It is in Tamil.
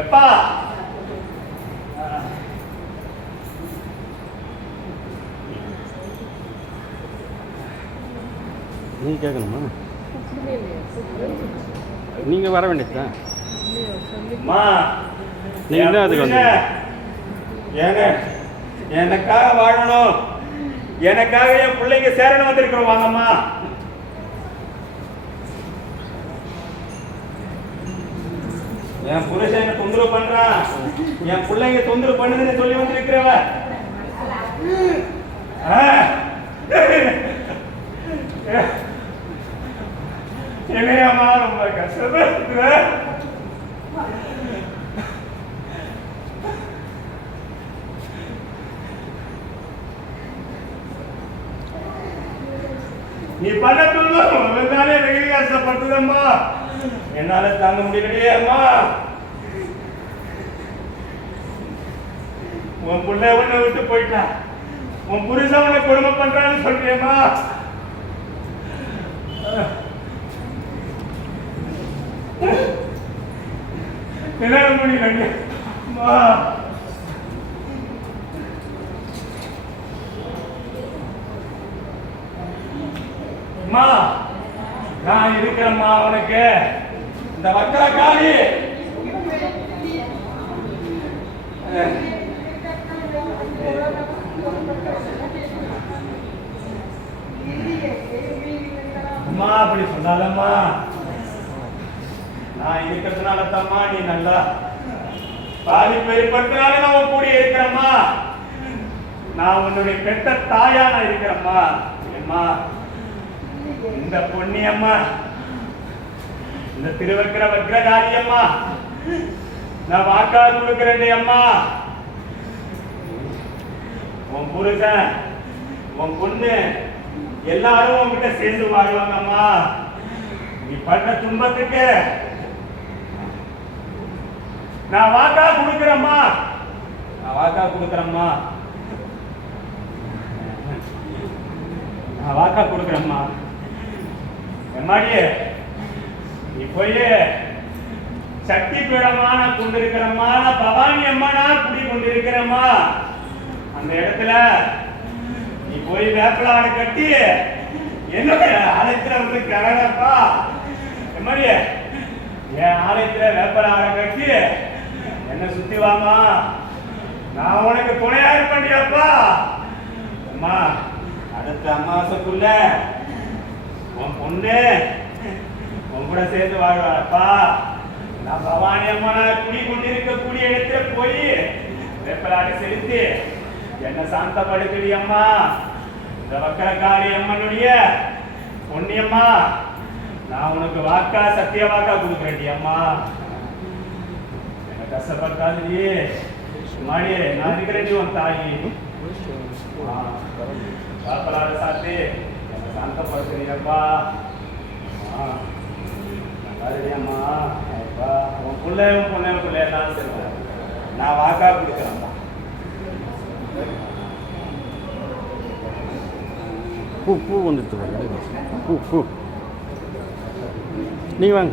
எப்பா நீ கேட்கணுமா? நீங்கள் வர வேண்டியதுதான். நீங்கள் தான் அதுக்கு வந்து ஏங்க எனக்காக வாழணும், எனக்காக என் பிள்ளைங்க சேரணும் வந்திருக்கிறோம். வாங்கம்மா. என் புருஷன் என்ன தொந்தரவு பண்றான், என் பிள்ளைங்க தொந்தரவு பண்ணுதுன்னு சொல்லி வந்திருக்கிறவ. என்னையம்மா ரொம்ப கஷ்டமா இருக்கிற. நீ பண்ணாலே வெகு கஷ்டப்பட்டுதம்மா, என்னால தாங்க முடியலையே அம்மா. உன் பிள்ளை உன்னை விட்டு போயிட்டா, உன் புருஷன் உன்னை கொடுமை பண்றான்னு சொல்றியம்மா. என்னால முடியலங்க அம்மா. அம்மா நான் இருக்கிறேம்மா உனக்கு. இந்த வக்கர காளி அம்மா அப்படி சொன்னாலம்மா, நான் இருக்கிறதுனால தான்மா நீ நல்லா பாதிப்பு ஏற்படுத்தினால நான் உன் கூடிய இருக்கிறேம்மா. நான் உன்னுடைய பெற்ற தாயா நான் இருக்கிறேம்மா. அம்மா இந்த பொன்னியம்மா, இந்த திருவக்கிர வக்ரகாரி அம்மா, நான் வாக்கா கொடுக்கிறேன் அம்மா. உன் புருஷன் உன் பொண்ணு எல்லாரும் உன்கிட்ட சேர்ந்து வாழ்வாங்க அம்மா. நீ பண்ண துன்பத்துக்கு நான் வாக்கா கொடுக்கிறேம்மா, நான் வாக்கா கொடுக்கிறேம்மா, நான் வாக்கா கொடுக்கிறேம்மா. எம்மாடியே நீ போய் சக்தி பீடமான கொண்டிருக்கிறம்மான பவானி அம்மானா குடி கொண்டிருக்கிறம்மா. அந்த இடத்துல நீ போய் வேப்பலாடை கட்டி என்னோட ஆலயத்துல வந்து கரடப்பா. எம்மாடியே என் ஆலயத்துல வேப்பலாடை கட்டி என்ன சுத்தி வாமா, நான் உனக்கு துணையா இருப்பேன்டியாப்பா. அம்மா அடுத்த அமாவாசைக்குள்ள உன் பொண்ணு உன் கூட சேர்ந்து வாழ்வாப்பா. நான் பவானி அம்மனா குடி கொண்டிருக்கக்கூடிய இடத்துல போய் வேப்பலாடை செலுத்தி என்ன சாந்தப்படுத்தி அம்மா. இந்த வக்கரகாளி அம்மனுடைய பொன்னியம்மா, நான் உனக்கு வாக்கா சத்திய வாக்கா கொடுக்குறேன் அம்மா. என்ன கஷ்டப்பட்டாது மாடி, நான் இருக்கிறேன் உன் தாயி. வேப்பலாடை சாத்தி என்ன சாந்தப்படுத்துறியப்பா. அம்மா அப்பா உன் பிள்ளை உன் பிள்ளை எல்லாம் சரி, நான் வாக்கா கொடுக்குறேன்ப்பா. பூ பூ வந்துட்டு பூ பூ நீ வாங்க.